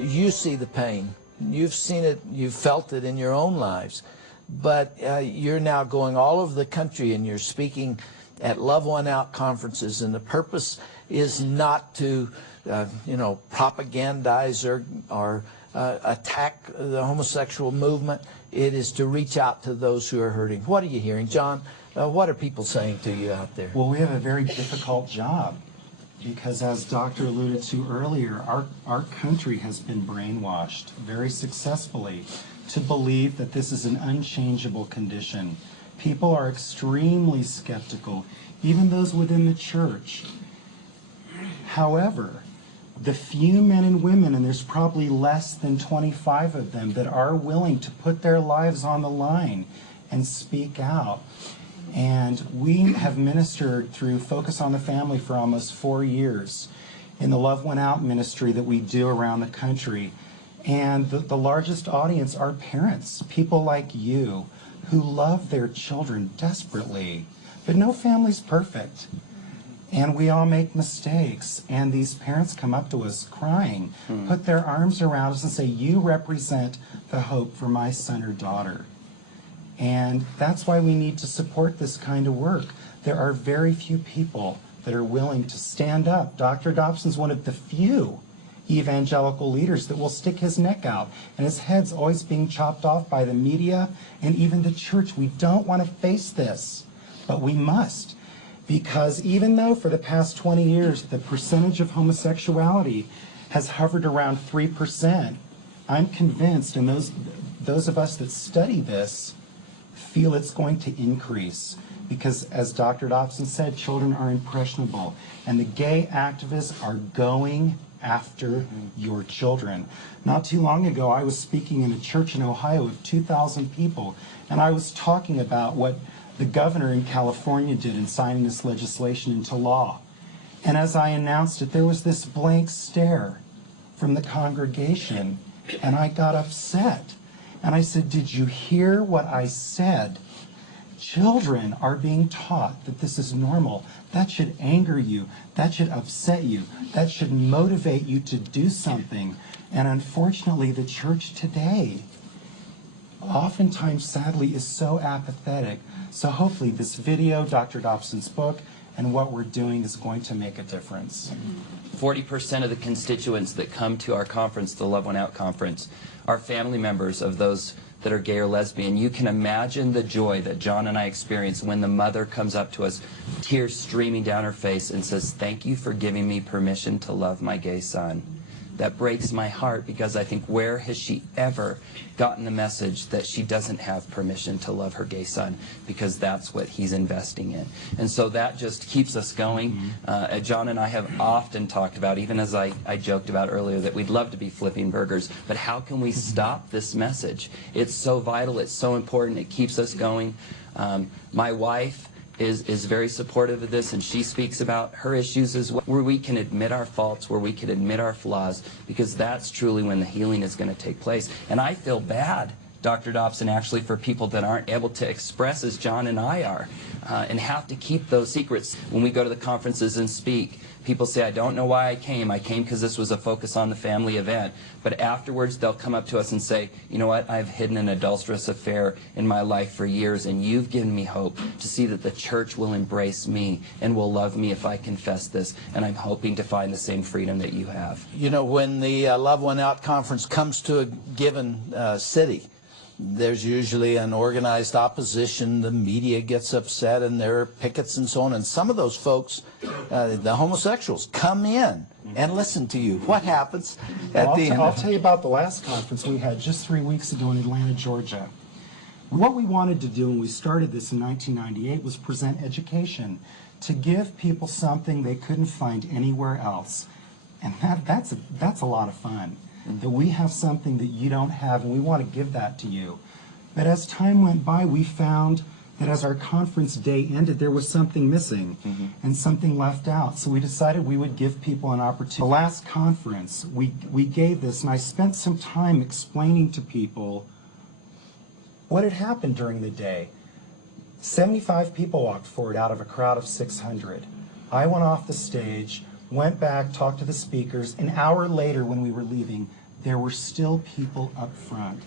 you see the pain. You've seen it, you've felt it in your own lives. But you're now going all over the country and you're speaking at Love One Out conferences, and the purpose is not to, propagandize or attack the homosexual movement. It is to reach out to those who are hurting. What are you hearing, John? What are people saying to you out there? Well, we have a very difficult job because, as Doctor alluded to earlier, our country has been brainwashed very successfully to believe that this is an unchangeable condition. People are extremely skeptical, even those within the church. However, the few men and women, and there's probably less than 25 of them, that are willing to put their lives on the line and speak out. And we have ministered through Focus on the Family for almost 4 years in the Love One Out ministry that we do around the country. And the largest audience are parents, people like you, who love their children desperately. But no family's perfect. And we all make mistakes. And these parents come up to us crying, put their arms around us and say, "You represent the hope for my son or daughter." And that's why we need to support this kind of work. There are very few people that are willing to stand up. Dr. Dobson's one of the few evangelical leaders that will stick his neck out, and his head's always being chopped off by the media and even the church. We don't want to face this, but we must, because even though for the past 20 years the percentage of homosexuality has hovered around 3%, I'm convinced, and those of us that study this feel it's going to increase, because as Dr. Dobson said, children are impressionable, and the gay activists are going after your children. Not too long ago, I was speaking in a church in Ohio of 2,000 people, and I was talking about what the governor in California did in signing this legislation into law. And as I announced it, there was this blank stare from the congregation, and I got upset. And I said, "Did you hear what I said? Children are being taught that this is normal. That should anger you. That should upset you. That should motivate you to do something." And unfortunately, the church today, oftentimes, sadly, is so apathetic. So hopefully this video, Dr. Dobson's book, and what we're doing is going to make a difference. 40% of the constituents that come to our conference, the Love One Out conference, are family members of those that are gay or lesbian. You can imagine the joy that John and I experience when the mother comes up to us, tears streaming down her face, and says, "Thank you for giving me permission to love my gay son." That breaks my heart, because I think, where has she ever gotten the message that she doesn't have permission to love her gay son, because that's what he's investing in. And so that just keeps us going. John and I have often talked about, even as I joked about earlier, that we'd love to be flipping burgers, but how can we stop this message? It's so vital, it's so important, it keeps us going. My wife is very supportive of this, and she speaks about her issues as well, where we can admit our faults, where we can admit our flaws, because that's truly when the healing is going to take place. And I feel bad, Dr. Dobson, actually, for people that aren't able to express as John and I are, and have to keep those secrets. When we go to the conferences and speak, people say, "I don't know why I came. I came because this was a Focus on the Family event." But afterwards, they'll come up to us and say, "You know what? I've hidden an adulterous affair in my life for years, and you've given me hope to see that the church will embrace me and will love me if I confess this, and I'm hoping to find the same freedom that you have." You know, when the Love One Out conference comes to a given city, there's usually an organized opposition. The media gets upset, and there are pickets and so on. And some of those folks, the homosexuals, come in and listen to you. What happens at the end? I'll tell you about the last conference we had just 3 weeks ago in Atlanta, Georgia. What we wanted to do when we started this in 1998 was present education, to give people something they couldn't find anywhere else. And that's a lot of fun. That we have something that you don't have, and we want to give that to you. But as time went by, we found that as our conference day ended, there was something missing and something left out. So we decided we would give people an opportunity. The last conference, we gave this, and I spent some time explaining to people what had happened during the day. 75 people walked forward out of a crowd of 600. I went off the stage, went back, talked to the speakers. An hour later when we were leaving, there were still people up front.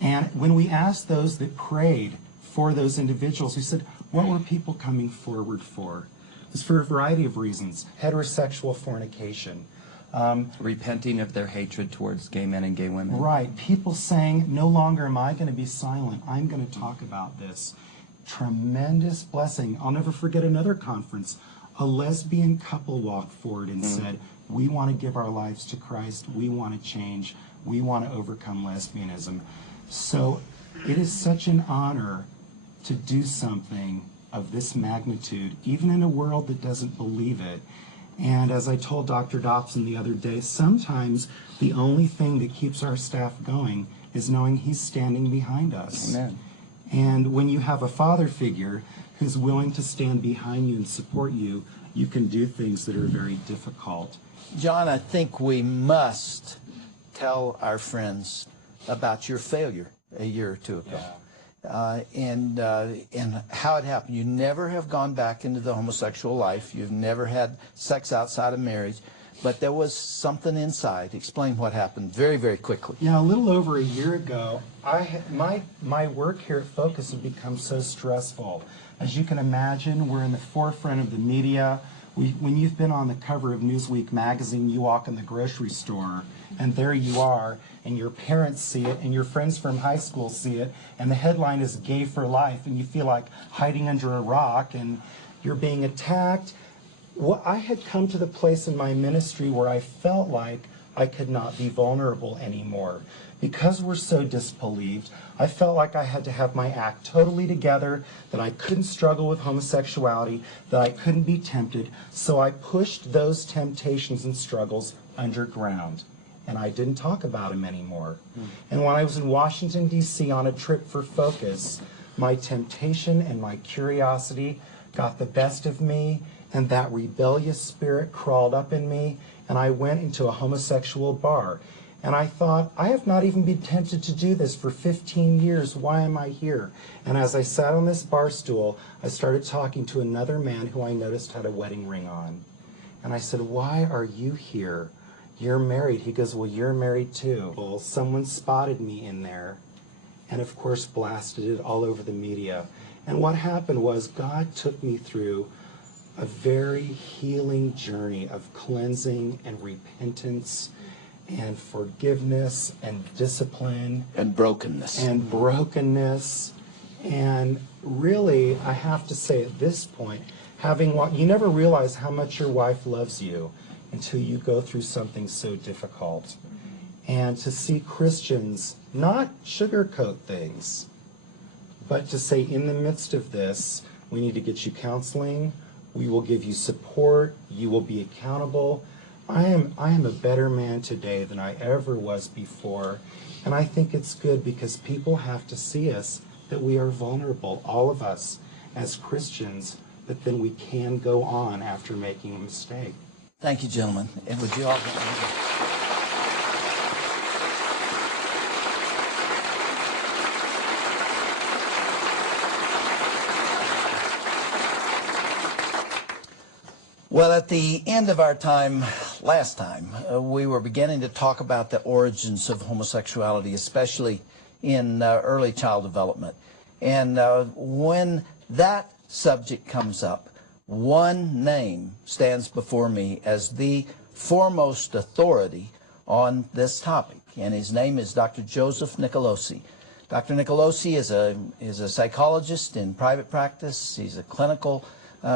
And when we asked those that prayed for those individuals, we said, what were people coming forward for? It was for a variety of reasons. Heterosexual fornication. Repenting of their hatred towards gay men and gay women. Right. People saying, no longer am I going to be silent. I'm going to talk about this. Tremendous blessing. I'll never forget another conference. A lesbian couple walked forward and said, we want to give our lives to Christ. We want to change. We want to overcome lesbianism. So it is such an honor to do something of this magnitude, even in a world that doesn't believe it. And as I told Dr. Dobson the other day, sometimes the only thing that keeps our staff going is knowing he's standing behind us. Amen. And when you have a father figure who's willing to stand behind you and support you, you can do things that are very difficult. John, I think we must tell our friends about your failure a year or two ago. And how it happened. You never have gone back into the homosexual life. You've never had sex outside of marriage. But there was something inside. Explain what happened very, very quickly. Yeah, a little over a year ago, my work here at Focus had become so stressful. As you can imagine, we're in the forefront of the media. When you've been on the cover of Newsweek magazine, you walk in the grocery store, and there you are, and your parents see it, and your friends from high school see it, and the headline is Gay for Life, and you feel like hiding under a rock, and you're being attacked. Well, I had come to the place in my ministry where I felt like I could not be vulnerable anymore. Because we're so disbelieved, I felt like I had to have my act totally together, that I couldn't struggle with homosexuality, that I couldn't be tempted, so I pushed those temptations and struggles underground. And I didn't talk about them anymore. And when I was in Washington, D.C. on a trip for Focus, my temptation and my curiosity got the best of me, and that rebellious spirit crawled up in me, and I went into a homosexual bar. And I thought, I have not even been tempted to do this for 15 years. Why am I here? And as I sat on this bar stool, I started talking to another man who I noticed had a wedding ring on. And I said, why are you here? You're married. He goes, well, you're married too. Well, someone spotted me in there and, of course, blasted it all over the media. And what happened was God took me through a very healing journey of cleansing and repentance and forgiveness and discipline. And brokenness. And brokenness. And really, I have to say at this point, you never realize how much your wife loves you until you go through something so difficult. And to see Christians not sugarcoat things, but to say in the midst of this, we need to get you counseling, we will give you support, you will be accountable. I am a better man today than I ever was before, and I think it's good because people have to see us, that we are vulnerable, all of us as Christians, but then we can go on after making a mistake. Thank you, gentlemen. And would you all... Well, at the end of our time last time, we were beginning to talk about the origins of homosexuality, especially in early child development. And when that subject comes up, one name stands before me as the foremost authority on this topic, and his name is Dr. Joseph Nicolosi. Dr. Nicolosi is a psychologist in private practice. He's a clinical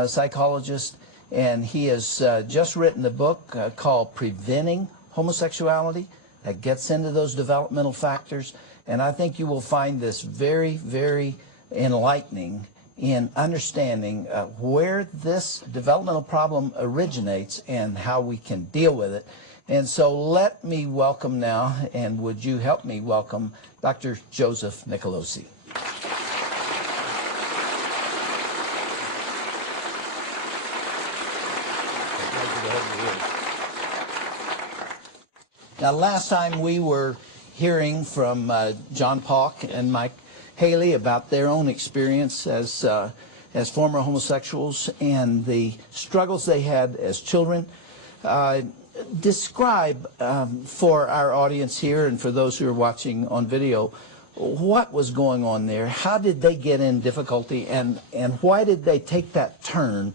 psychologist. And he has just written a book called Preventing Homosexuality that gets into those developmental factors. And I think you will find this very, very enlightening in understanding where this developmental problem originates and how we can deal with it. And so let me welcome now, and would you help me welcome Dr. Joseph Nicolosi. Now, last time we were hearing from John Palk and Mike Haley about their own experience as former homosexuals and the struggles they had as children. Describe for our audience here and for those who are watching on video, what was going on there? How did they get in difficulty, and why did they take that turn?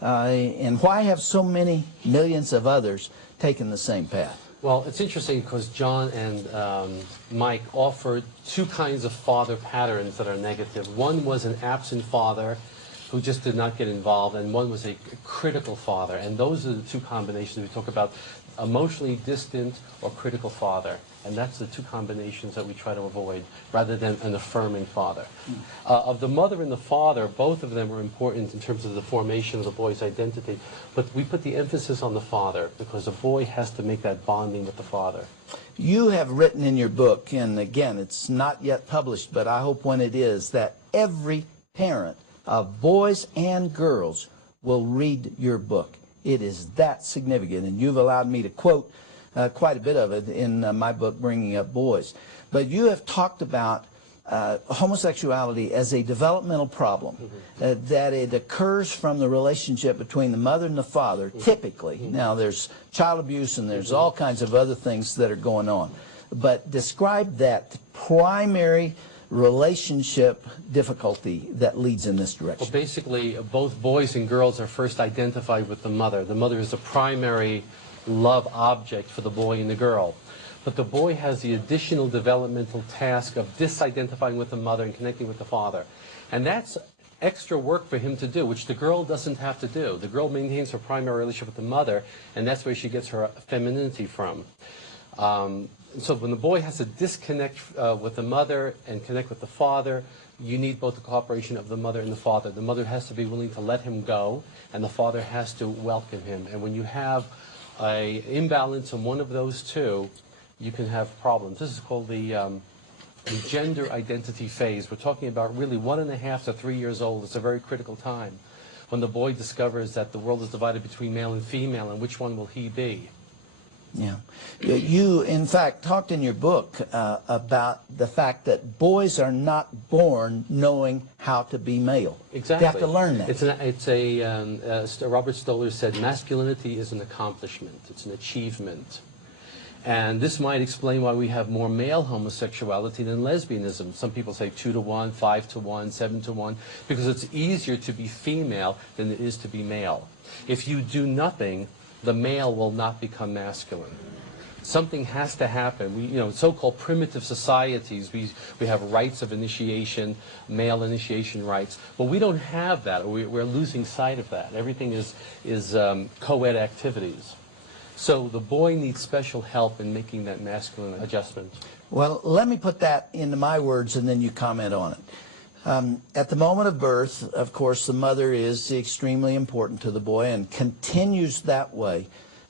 And why have so many millions of others taken the same path? Well, it's interesting because John and Mike offered two kinds of father patterns that are negative. One was an absent father who just did not get involved, and one was a critical father. And those are the two combinations we talk about, emotionally distant or critical father. And that's the two combinations that we try to avoid, rather than an affirming father. Of the mother and the father, both of them were important in terms of the formation of the boy's identity. But we put the emphasis on the father, because the boy has to make that bonding with the father. You have written in your book, and again, it's not yet published, but I hope when it is, that every parent of boys and girls will read your book. It is that significant, and you've allowed me to quote quite a bit of it in my book, Bringing Up Boys. But you have talked about homosexuality as a developmental problem, that it occurs from the relationship between the mother and the father, typically. Now, there's child abuse and there's all kinds of other things that are going on. But describe that primary relationship difficulty that leads in this direction. Well, basically, both boys and girls are first identified with the mother. The mother is the primary love object for the boy and the girl. But the boy has the additional developmental task of disidentifying with the mother and connecting with the father. And that's extra work for him to do, which the girl doesn't have to do. The girl maintains her primary relationship with the mother, and that's where she gets her femininity from. So when the boy has to disconnect with the mother and connect with the father, you need both the cooperation of the mother and the father. The mother has to be willing to let him go, and the father has to welcome him. And when you have an imbalance in one of those two, you can have problems. This is called the gender identity phase. We're talking about really 1.5 to 3 years old. It's a very critical time when the boy discovers that the world is divided between male and female, and which one will he be? Yeah. You, in fact, talked in your book about the fact that boys are not born knowing how to be male. Exactly. They have to learn that. Robert Stoller said, masculinity is an accomplishment. It's an achievement. And this might explain why we have more male homosexuality than lesbianism. Some people say 2 to 1, 5 to 1, 7 to 1, because it's easier to be female than it is to be male. If you do nothing, the male will not become masculine. Something has to happen. So-called primitive societies, we have rites of initiation, male initiation rites, but we don't have that. We're losing sight of that. Everything is co-ed activities. So the boy needs special help in making that masculine adjustment. Well, let me put that into my words and then you comment on it. At the moment of birth, of course, the mother is extremely important to the boy and continues that way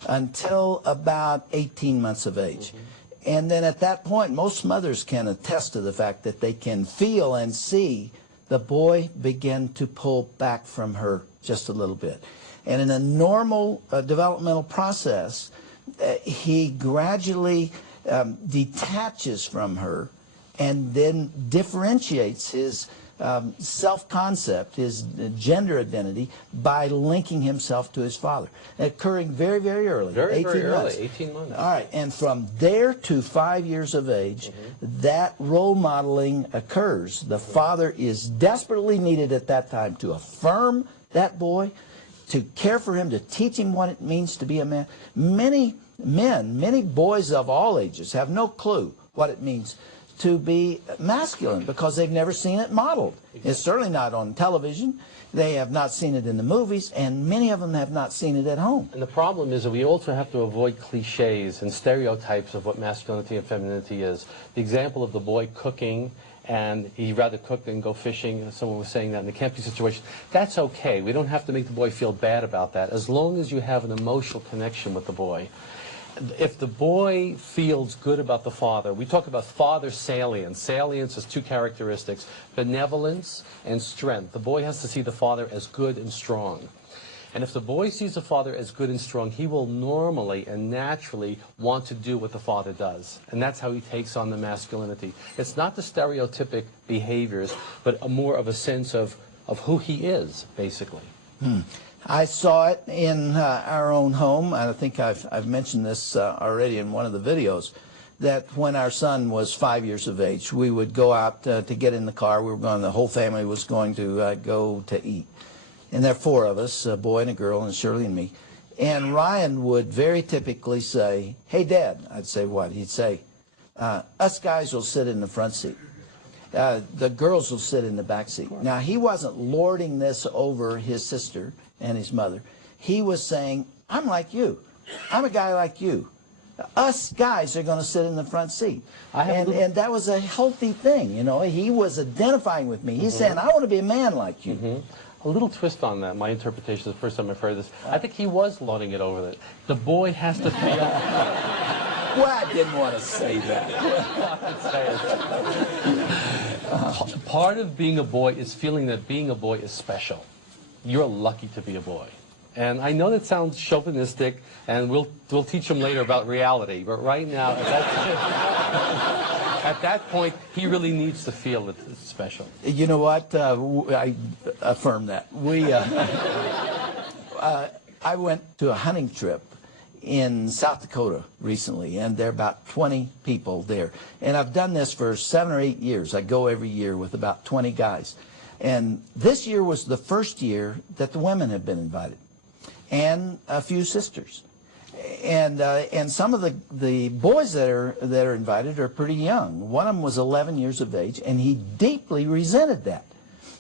until about 18 months of age. And then at that point, most mothers can attest to the fact that they can feel and see the boy begin to pull back from her just a little bit. And in a normal developmental process, he gradually detaches from her and then differentiates his self-concept, his gender identity, by linking himself to his father, occurring very, very early. Very, very months. early, 18 months. All right, and from there to 5 years of age, that role modeling occurs. The father is desperately needed at that time to affirm that boy, to care for him, to teach him what it means to be a man. Many men, many boys of all ages have no clue what it means to be masculine because they've never seen it modeled. Exactly. It's certainly not on television. They have not seen it in the movies, and many of them have not seen it at home. And the problem is that we also have to avoid cliches and stereotypes of what masculinity and femininity is. The example of the boy cooking, and he'd rather cook than go fishing. Someone was saying that in the camping situation. That's okay. We don't have to make the boy feel bad about that, as long as you have an emotional connection with the boy. If the boy feels good about the father, we talk about father salience. Salience has two characteristics, benevolence and strength. The boy has to see the father as good and strong. And if the boy sees the father as good and strong, he will normally and naturally want to do what the father does. And that's how he takes on the masculinity. It's not the stereotypic behaviors, but more of a sense of who he is, basically. I saw it in our own home. I think I've mentioned this already in one of the videos, that when our son was 5 years of age, we would go out to get in the car. The whole family was going to go to eat. And there are 4 of us, a boy and a girl, and Shirley and me. And Ryan would very typically say, "Hey, Dad." I'd say, "What?" He'd say, "Us guys will sit in the front seat. The girls will sit in the back seat." Now, he wasn't lording this over his sister and his mother. He was saying, "I'm like you. I'm a guy like you. Us guys are going to sit in the front seat." And that was a healthy thing, you know. He was identifying with me. He's saying, "I want to be a man like you." A little twist on that, my interpretation, the first time I've heard this, I think he was lording it over it. The boy has to feel... Well, I didn't want to say that. Part of being a boy is feeling that being a boy is special. You're lucky to be a boy. And I know that sounds chauvinistic, and we'll teach him later about reality, but right now, at that point, he really needs to feel that it's special. You know what? I affirm that. I went to a hunting trip in South Dakota recently, and there are about 20 people there. And I've done this for 7 or 8 years. I go every year with about 20 guys. And this year was the first year that the women have been invited, and a few sisters. And some of the boys that are invited are pretty young. One of them was 11 years of age, and he deeply resented that.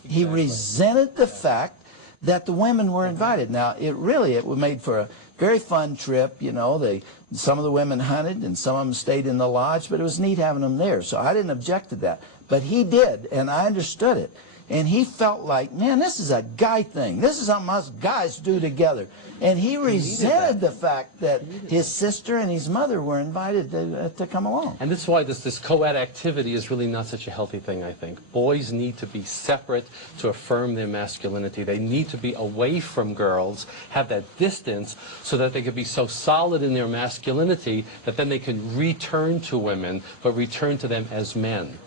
He resented the fact that the women were invited. Now, it made for a very fun trip. You know, some of the women hunted, and some of them stayed in the lodge, but it was neat having them there. So I didn't object to that. But he did, and I understood it. And he felt like, man, this is a guy thing. This is something us guys do together. And he resented the fact that his sister and his mother were invited to come along. And this is why this co-ed activity is really not such a healthy thing, I think. Boys need to be separate to affirm their masculinity. They need to be away from girls, have that distance, so that they can be so solid in their masculinity that then they can return to women, but return to them as men.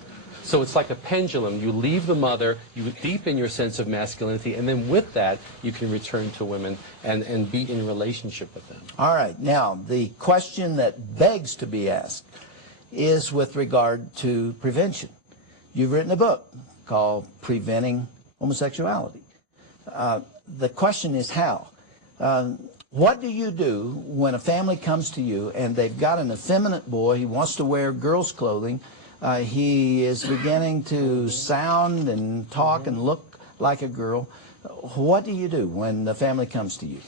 So it's like a pendulum. You leave the mother, you deepen your sense of masculinity, and then with that, you can return to women and be in relationship with them. All right. Now, the question that begs to be asked is with regard to prevention. You've written a book called Preventing Homosexuality. The question is how? What do you do when a family comes to you and they've got an effeminate boy, he wants to wear girls' clothing, he is beginning to sound and talk and look like a girl. What do you do when the family comes to you?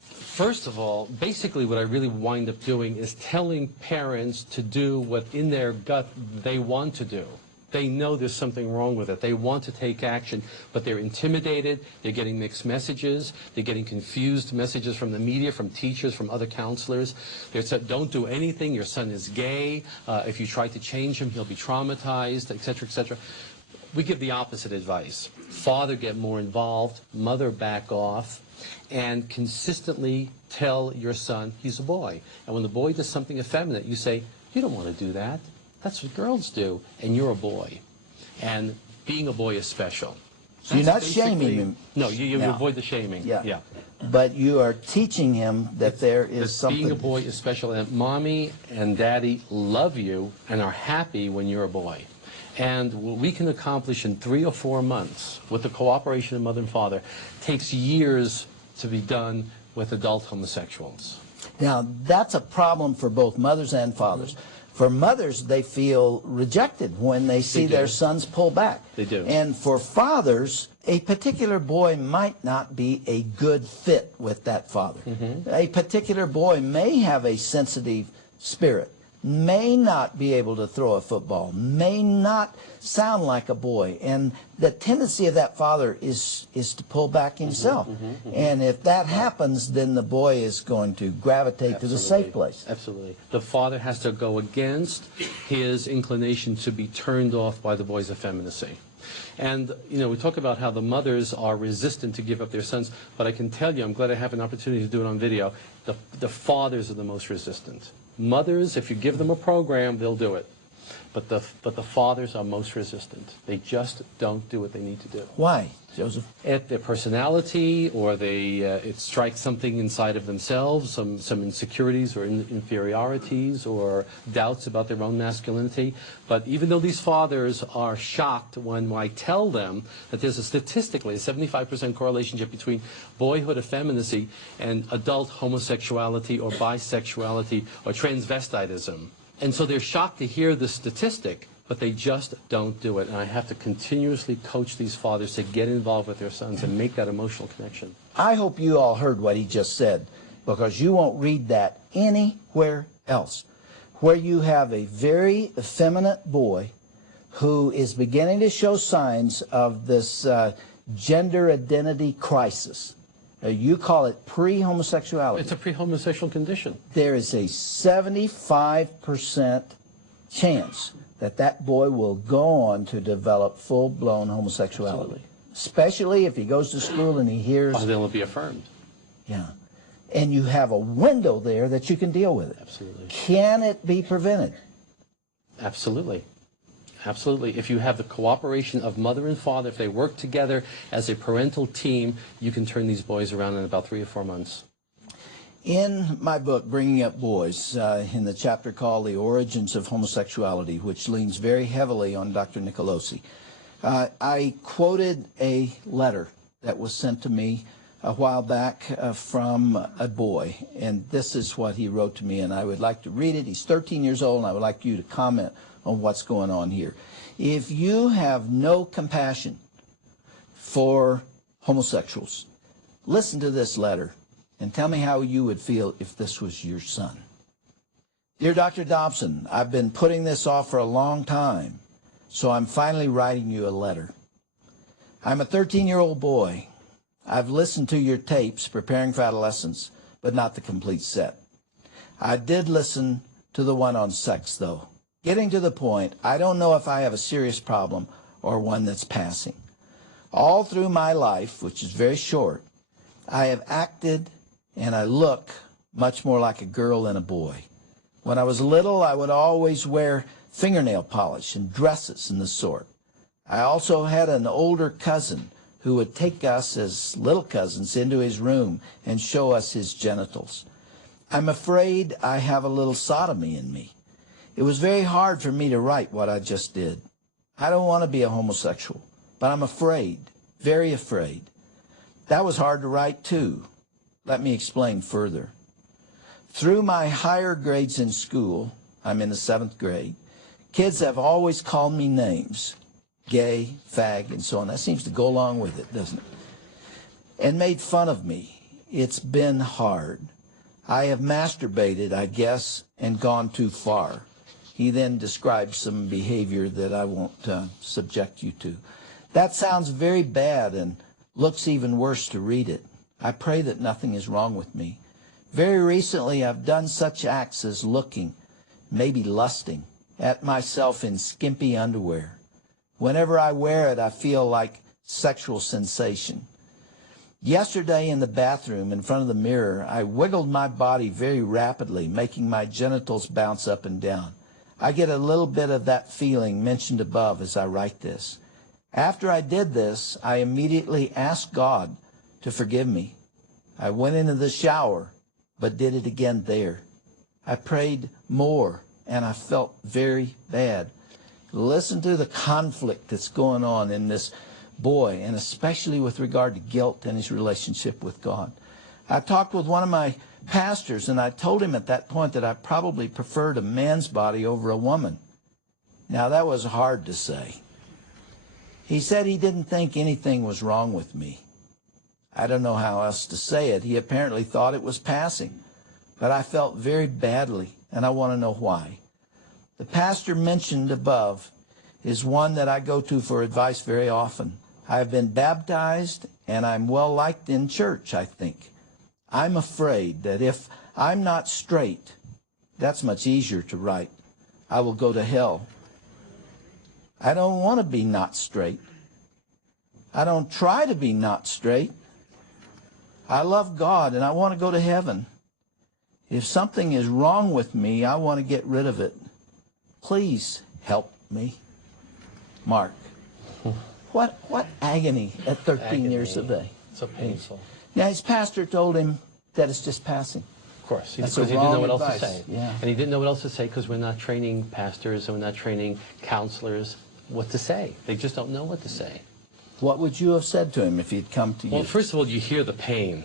First of all, basically what I really wind up doing is telling parents to do what in their gut they want to do. They know there's something wrong with it. They want to take action, but they're intimidated. They're getting mixed messages. They're getting confused messages from the media, from teachers, from other counselors. They're said, don't do anything. Your son is gay. If you try to change him, he'll be traumatized, etc., etc. We give the opposite advice. Father, get more involved. Mother, back off. And consistently tell your son he's a boy. And when the boy does something effeminate, you say, you don't want to do that. That's what girls do, and you're a boy. And being a boy is special. So you're not shaming him. No, you avoid the shaming. Yeah. But you are teaching him that there is something. Being a boy is special, and mommy and daddy love you and are happy when you're a boy. And what we can accomplish in 3 or 4 months with the cooperation of mother and father takes years to be done with adult homosexuals. Now, that's a problem for both mothers and fathers. For mothers, they feel rejected when they see their sons pull back. They do. And for fathers, a particular boy might not be a good fit with that father. A particular boy may have a sensitive spirit, may not be able to throw a football, may not sound like a boy. And the tendency of that father is to pull back himself. And if that happens, then the boy is going to gravitate to the safe place. Absolutely. The father has to go against his inclination to be turned off by the boy's effeminacy. And, you know, we talk about how the mothers are resistant to give up their sons, but I can tell you, I'm glad I have an opportunity to do it on video, the fathers are the most resistant. Mothers, if you give them a program, they'll do it. But the fathers are most resistant. They just don't do what they need to do. Why, Joseph? At their personality, or it strikes something inside of themselves, some insecurities or inferiorities or doubts about their own masculinity. But even though these fathers are shocked when I tell them that there's a statistically a 75% correlation between boyhood effeminacy and adult homosexuality or bisexuality or transvestitism. And so they're shocked to hear the statistic, but they just don't do it. And I have to continuously coach these fathers to get involved with their sons and make that emotional connection. I hope you all heard what he just said, because you won't read that anywhere else, where you have a very effeminate boy who is beginning to show signs of this gender identity crisis. You call it pre-homosexuality. It's a pre-homosexual condition. There is a 75% chance that that boy will go on to develop full-blown homosexuality. Absolutely. Especially if he goes to school and he hears... Oh, they'll be affirmed. Yeah. And you have a window there that you can deal with it. Absolutely. Can it be prevented? Absolutely. Absolutely. If you have the cooperation of mother and father, if they work together as a parental team, you can turn these boys around in about 3 or 4 months. In my book, Bringing Up Boys, in the chapter called The Origins of Homosexuality, which leans very heavily on Dr. Nicolosi, I quoted a letter that was sent to me a while back from a boy, and this is what he wrote to me, and I would like to read it. He's 13 years old, and I would like you to comment on what's going on here. If you have no compassion for homosexuals, listen to this letter and tell me how you would feel if this was your son. Dear Dr. Dobson, I've been putting this off for a long time, so I'm finally writing you a letter. I'm a 13-year-old boy. I've listened to your tapes preparing for adolescence, but not the complete set. I did listen to the one on sex, though. Getting to the point, I don't know if I have a serious problem or one that's passing. All through my life, which is very short, I have acted and I look much more like a girl than a boy. When I was little, I would always wear fingernail polish and dresses and the sort. I also had an older cousin who would take us as little cousins into his room and show us his genitals. I'm afraid I have a little sodomy in me. It was very hard for me to write what I just did. I don't want to be a homosexual, but I'm afraid, very afraid. That was hard to write too. Let me explain further. Through my higher grades in school, I'm in the 7th grade, kids have always called me names, gay, fag, and so on. That seems to go along with it, doesn't it? And made fun of me. It's been hard. I have masturbated, I guess, and gone too far. He then describes some behavior that I won't subject you to. That sounds very bad and looks even worse to read it. I pray that nothing is wrong with me. Very recently, I've done such acts as looking, maybe lusting, at myself in skimpy underwear. Whenever I wear it, I feel like sexual sensation. Yesterday in the bathroom in front of the mirror, I wiggled my body very rapidly, making my genitals bounce up and down. I get a little bit of that feeling mentioned above as I write this. After I did this, I immediately asked God to forgive me. I went into the shower, but did it again there. I prayed more, and I felt very bad. Listen to the conflict that's going on in this boy, and especially with regard to guilt and his relationship with God. I talked with one of my pastors, and I told him at that point that I probably preferred a man's body over a woman. Now, that was hard to say. He said he didn't think anything was wrong with me. I don't know how else to say it. He apparently thought it was passing, but I felt very badly, and I want to know why. The pastor mentioned above is one that I go to for advice very often. I have been baptized, and I'm well liked in church, I think. I'm afraid that if I'm not straight, that's much easier to write, I will go to hell. I don't want to be not straight. I don't try to be not straight. I love God, and I want to go to heaven. If something is wrong with me, I want to get rid of it. Please help me? Mark, what agony at 13 years of age. So painful. Now, his pastor told him that it's just passing. Of course, That's because he didn't know what else to advice. say. Yeah. And he didn't know what else to say because we're not training pastors and we're not training counselors what to say. They just don't know what to say. What would you have said to him if he'd come to you? Well, first of all, you hear the pain.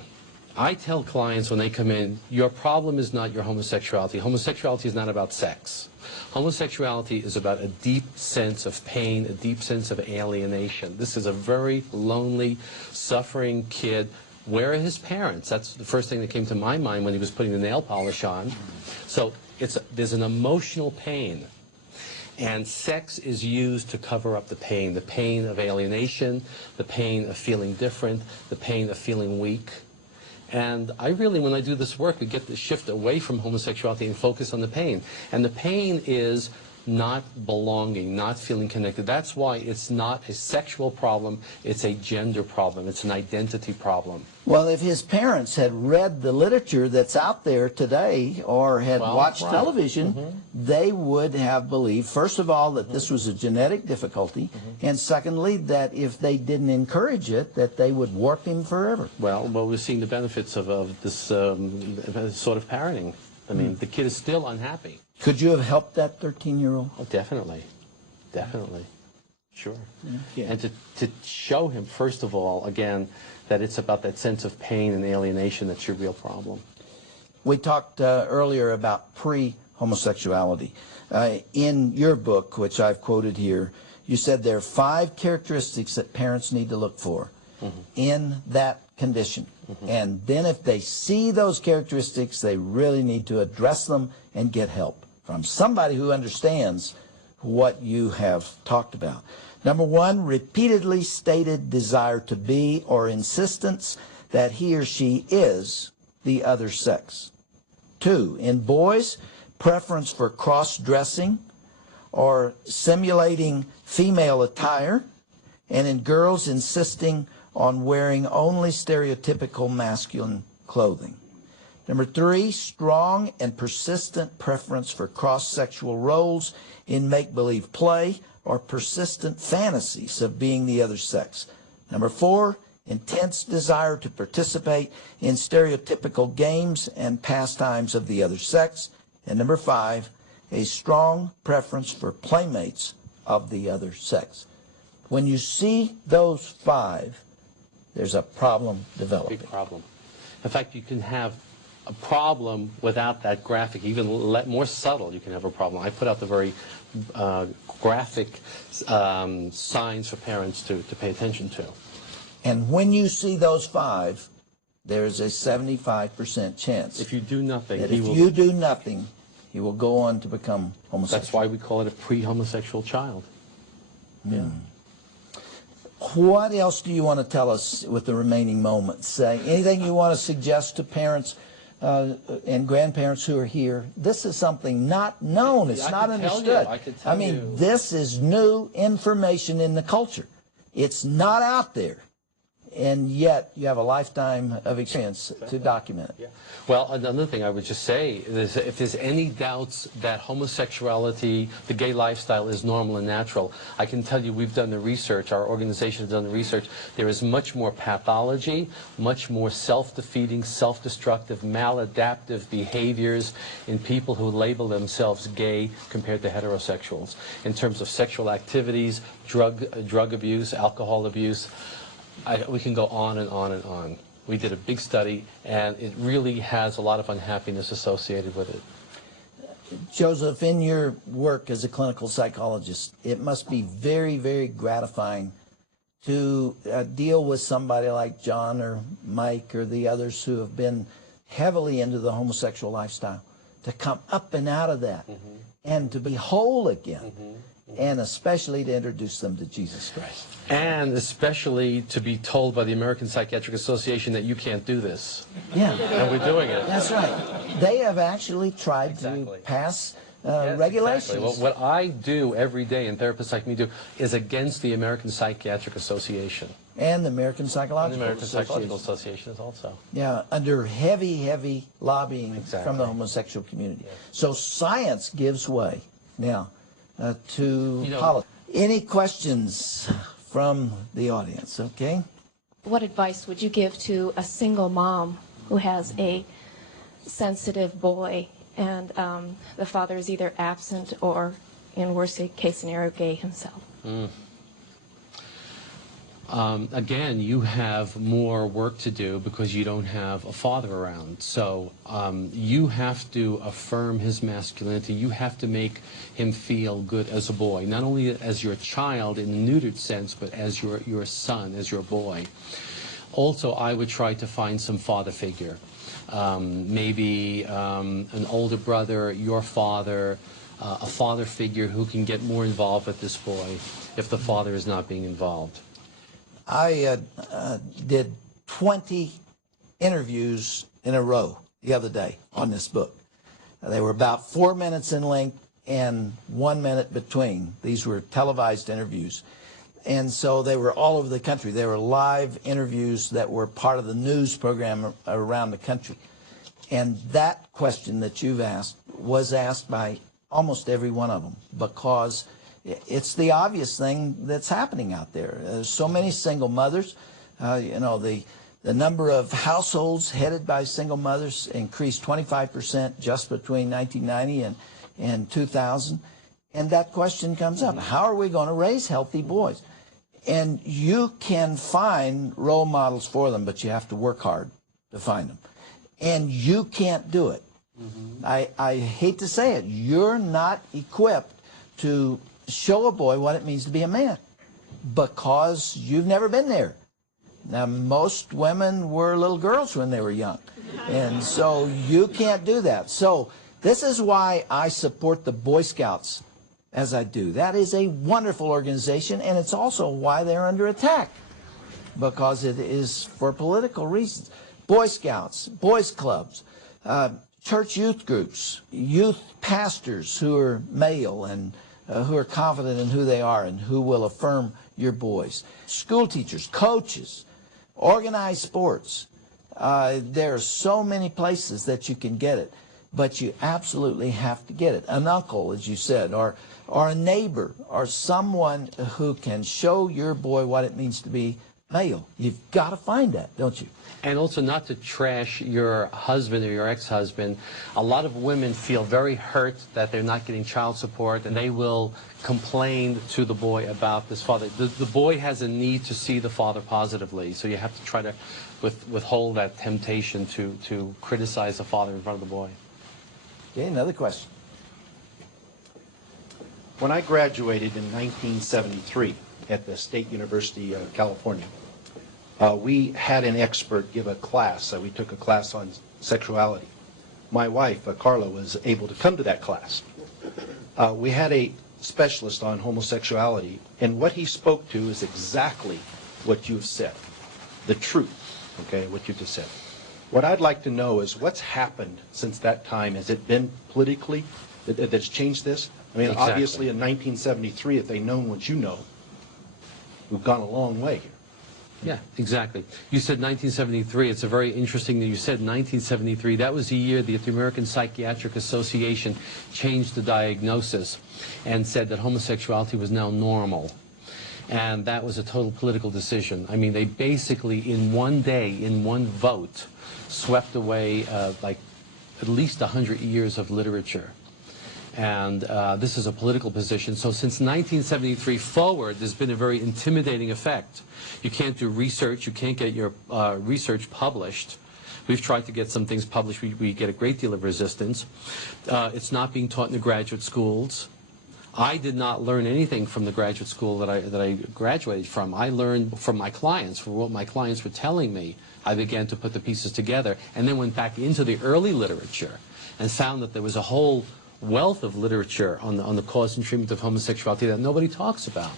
I tell clients when they come in, your problem is not your homosexuality. Homosexuality is not about sex. Homosexuality is about a deep sense of pain, a deep sense of alienation. This is a very lonely, suffering kid. Where are his parents? That's the first thing that came to my mind when he was putting the nail polish on. So there's an emotional pain. And sex is used to cover up the pain of alienation, the pain of feeling different, the pain of feeling weak. And I really, when I do this work, we get to shift away from homosexuality and focus on the pain. And the pain is not belonging, not feeling connected. That's why it's not a sexual problem, it's a gender problem, it's an identity problem. Well, if his parents had read the literature that's out there today or had watched television, they would have believed, first of all, that this was a genetic difficulty, and secondly, that if they didn't encourage it, that they would warp him forever. Well, we're seeing the benefits of this sort of parenting. I mean, the kid is still unhappy. Could you have helped that 13-year-old? Oh, definitely. Definitely. Sure. Yeah. And to show him, first of all, again, that it's about that sense of pain and alienation that's your real problem. We talked earlier about pre-homosexuality. In your book, which I've quoted here, you said there are 5 characteristics that parents need to look for in that condition. And then if they see those characteristics, they really need to address them and get help from somebody who understands what you have talked about. Number 1, repeatedly stated desire to be or insistence that he or she is the other sex. 2, in boys, preference for cross-dressing or simulating female attire, and in girls, insisting on wearing only stereotypical masculine clothing. Number 3, strong and persistent preference for cross-sexual roles in make-believe play or persistent fantasies of being the other sex. Number 4, intense desire to participate in stereotypical games and pastimes of the other sex. And number 5, a strong preference for playmates of the other sex. When you see those 5, there's a problem developing. Big problem. In fact, you can have a problem without that graphic, even more subtle, you can have a problem. I put out the very graphic signs for parents to pay attention to. And when you see those 5, there's a 75% chance If you do nothing, that he if will. you do nothing, he will go on to become homosexual. That's why we call it a pre-homosexual child. Yeah. What else do you want to tell us with the remaining moments? Anything you want to suggest to parents and grandparents who are here? This is something not known. It's not understood. I mean, this is new information in the culture. It's not out there. And yet you have a lifetime of experience to document it. Yeah. Well, another thing I would just say is if there's any doubts that homosexuality, the gay lifestyle is normal and natural, I can tell you we've done the research, our organization has done the research. There is much more pathology, much more self-defeating, self-destructive, maladaptive behaviors in people who label themselves gay compared to heterosexuals. In terms of sexual activities, drug abuse, alcohol abuse, we can go on and on and on. We did a big study, and it really has a lot of unhappiness associated with it. Joseph, in your work as a clinical psychologist, it must be very, very gratifying to deal with somebody like John or Mike or the others who have been heavily into the homosexual lifestyle, to come up and out of that and to be whole again. And especially to introduce them to Jesus Christ. And especially to be told by the American Psychiatric Association that you can't do this. Yeah. And we're doing it. That's right. They have actually tried to pass regulations. Exactly. Well, what I do every day, and therapists like me do, is against the American Psychiatric Association. And the American Psychological And the American Psychological Association is also. Yeah, under heavy, heavy lobbying from the homosexual community. So science gives way. Now, to politics. Any questions from the audience? Okay. What advice would you give to a single mom who has a sensitive boy and the father is either absent or, in worst case scenario, gay himself? Again, you have more work to do because you don't have a father around. So you have to affirm his masculinity. You have to make him feel good as a boy, not only as your child in the neutered sense, but as your son, as your boy. Also, I would try to find some father figure. Maybe an older brother, your father, a father figure who can get more involved with this boy if the father is not being involved. I did 20 interviews in a row the other day on this book. They were about 4 minutes in length and 1 minute between. These were televised interviews. And so they were all over the country. They were live interviews that were part of the news program around the country. And that question that you've asked was asked by almost every one of them, because it's the obvious thing that's happening out there. There's so many single mothers. You know, the number of households headed by single mothers increased 25% just between 1990 and 2000. And that question comes up. How are we going to raise healthy boys? And you can find role models for them, but you have to work hard to find them. And you can't do it. I hate to say it. You're not equipped to show a boy what it means to be a man because you've never been there. Now, most women were little girls when they were young, and so you can't do that. So this is why I support the Boy Scouts as I do. That is a wonderful organization, and it's also why they're under attack, because it is for political reasons. Boy Scouts, boys clubs, church youth groups, youth pastors who are male and who are confident in who they are and who will affirm your boys. School teachers, coaches, organized sports. There are so many places that you can get it, but you absolutely have to get it. An uncle, as you said, or a neighbor, or someone who can show your boy what it means to be male. You've got to find that, don't you? And also not to trash your husband or your ex-husband. A lot of women feel very hurt that they're not getting child support, and they will complain to the boy about this father. The boy has a need to see the father positively, so you have to try to withhold that temptation to criticize the father in front of the boy. Okay, another question. When I graduated in 1973 at the State University of California, we had an expert give a class. We took a class on sexuality. My wife, Carla, was able to come to that class. We had a specialist on homosexuality, and what he spoke to is exactly what you've said, the truth, okay, what you just said. What I'd like to know is what's happened since that time. Has it been politically that's changed this? I mean, Exactly. Obviously in 1973, if they'd known what you know, we've gone a long way here. Yeah, exactly. You said 1973. It's a very interesting that you said 1973. That was the year that the American Psychiatric Association changed the diagnosis and said that homosexuality was now normal. And that was a total political decision. I mean, they basically, in one day, in one vote, swept away like at least 100 years of literature. And this is a political position. So since 1973 forward, there's been a very intimidating effect. You can't do research. You can't get your research published. We've tried to get some things published. We get a great deal of resistance. It's not being taught in the graduate schools. I did not learn anything from the graduate school that I graduated from. I learned from my clients, from what my clients were telling me. I began to put the pieces together and then went back into the early literature and found that there was a whole wealth of literature on the cause and treatment of homosexuality that nobody talks about.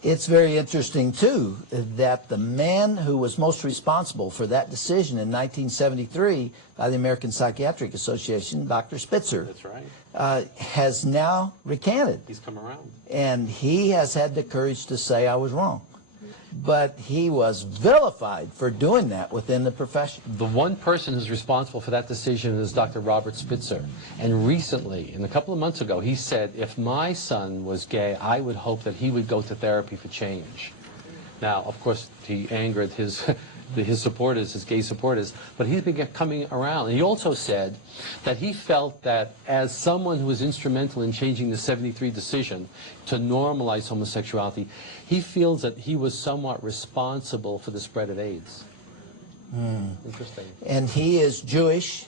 It's very interesting, too, that the man who was most responsible for that decision in 1973 by the American Psychiatric Association, Dr. Spitzer, That's right. has now recanted. He's come around. And he has had the courage to say, I was wrong. but he was vilified for doing that within the profession. The one person who's responsible for that decision is Dr. Robert Spitzer. And recently, a couple of months ago, he said, if my son was gay, I would hope that he would go to therapy for change. Now, of course, he angered his supporters, his gay supporters, but he's been coming around. And he also said that he felt that as someone who was instrumental in changing the '73 decision to normalize homosexuality, he feels that he was somewhat responsible for the spread of AIDS. Interesting. And he is Jewish.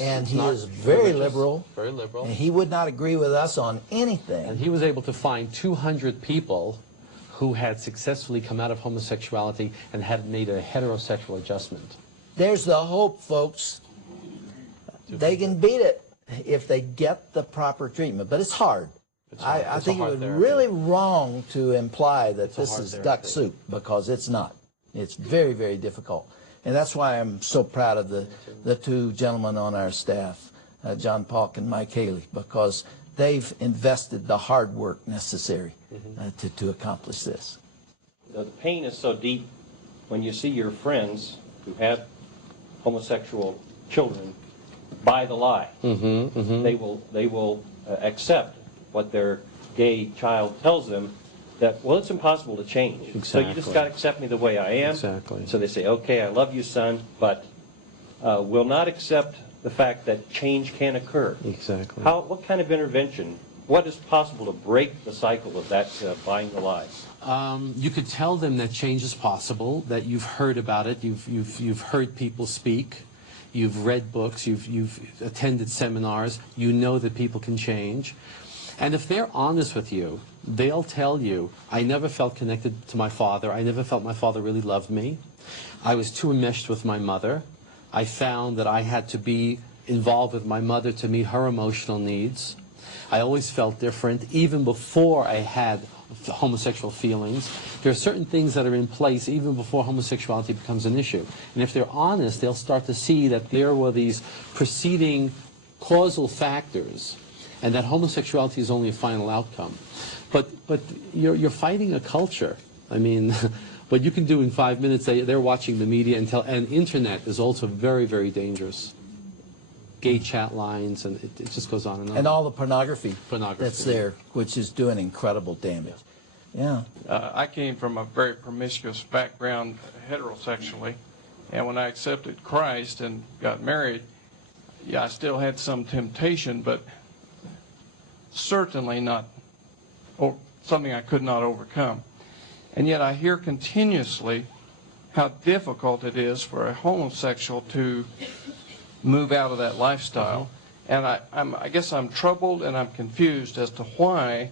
And he is very liberal. Very liberal. And he would not agree with us on anything. And he was able to find 200 people who had successfully come out of homosexuality and had made a heterosexual adjustment. There's the hope, folks. They can beat it if they get the proper treatment, but it's hard. I think it would be really wrong to imply that this is duck soup, because it's not. It's very, very difficult. And that's why I'm so proud of the two gentlemen on our staff, John Polk and Mike Haley, because they've invested the hard work necessary to accomplish this. The pain is so deep when you see your friends who have homosexual children buy the lie. They will accept what their gay child tells them, that, well, it's impossible to change. So you just got to accept me the way I am. So they say, okay, I love you, son, but will not accept the fact that change can occur. What kind of intervention? What is possible to break the cycle of that buying the lie? You could tell them that change is possible, that you've heard about it, you've heard people speak, you've read books, you've attended seminars, you know that people can change. And if they're honest with you, they'll tell you, I never felt connected to my father, I never felt my father really loved me, I was too enmeshed with my mother, I found that I had to be involved with my mother to meet her emotional needs. I always felt different, even before I had homosexual feelings. There are certain things that are in place even before homosexuality becomes an issue. And if they're honest, they'll start to see that there were these preceding causal factors, and that homosexuality is only a final outcome. But you're fighting a culture. I mean, what you can do in 5 minutes, they're watching the media, and internet is also very, very dangerous. Gay chat lines, and it just goes on and on. And all the pornography that's there, which is doing incredible damage. Yeah. I came from a very promiscuous background heterosexually, and when I accepted Christ and got married, yeah, I still had some temptation, but certainly not something I could not overcome. And yet I hear continuously how difficult it is for a homosexual to move out of that lifestyle. And I guess I'm troubled and I'm confused as to why,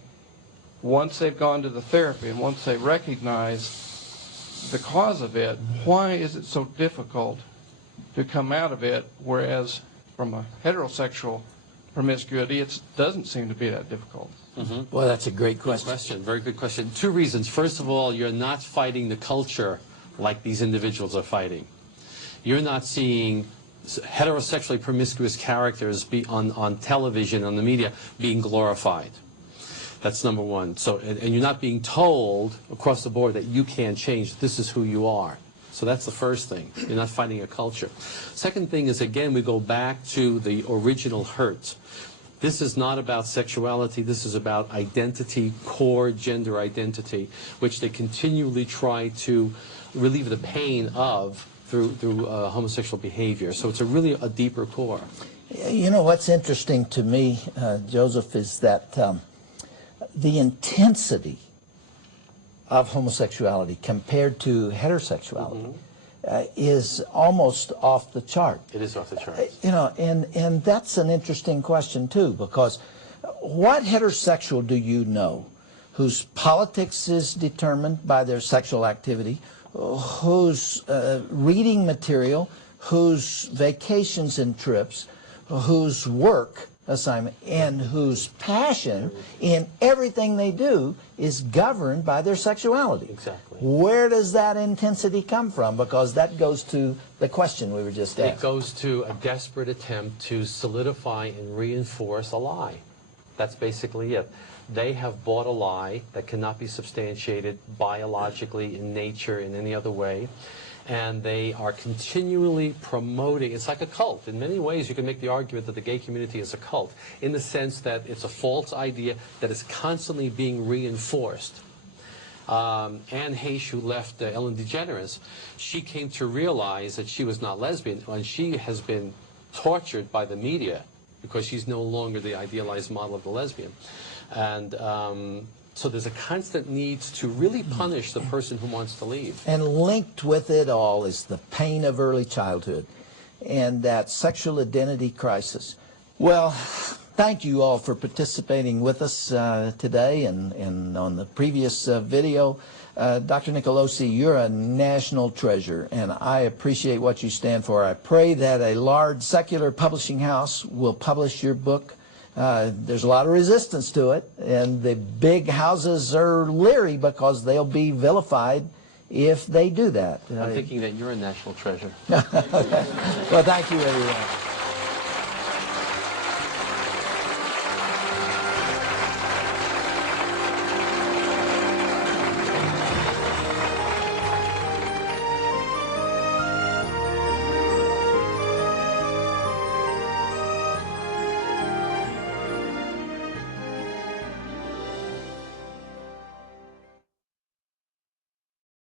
once they've gone to the therapy and once they recognize the cause of it, why is it so difficult to come out of it, whereas from a heterosexual promiscuity, it doesn't seem to be that difficult. Well, that's a great question. Good question. Very good question. Two reasons. First of all, you're not fighting the culture like these individuals are fighting. You're not seeing heterosexually promiscuous characters be on television, on the media, being glorified. That's number one. So, and you're not being told across the board that you can't change. This is who you are. So that's the first thing. You're not fighting a culture. Second thing is, again, we go back to the original hurt. This is not about sexuality. This is about identity, core gender identity, which they continually try to relieve the pain of through homosexual behavior. So it's really a deeper core. You know, what's interesting to me, Joseph, is that the intensity of homosexuality compared to heterosexuality is almost off the chart. It is off the chart. You know, and that's an interesting question too, because what heterosexual do you know whose politics is determined by their sexual activity, whose reading material, whose vacations and trips, whose work assignment, and whose passion in everything they do is governed by their sexuality? Exactly. Where does that intensity come from? Because that goes to the question we were just asking. It goes to a desperate attempt to solidify and reinforce a lie. That's basically it. They have bought a lie that cannot be substantiated biologically, in nature, in any other way. And they are continually promoting, it's like a cult. In many ways, you can make the argument that the gay community is a cult, in the sense that it's a false idea that is constantly being reinforced. Anne Heche, who left Ellen DeGeneres, she came to realize that she was not lesbian, and she has been tortured by the media because she's no longer the idealized model of the lesbian. And so there's a constant need to really punish the person who wants to leave. And linked with it all is the pain of early childhood and that sexual identity crisis. Well, thank you all for participating with us today and on the previous video. Dr. Nicolosi, you're a national treasure, and I appreciate what you stand for. I pray that a large secular publishing house will publish your book. There's a lot of resistance to it, and the big houses are leery because they'll be vilified if they do that. I'm thinking that you're a national treasure. Well, thank you, everyone.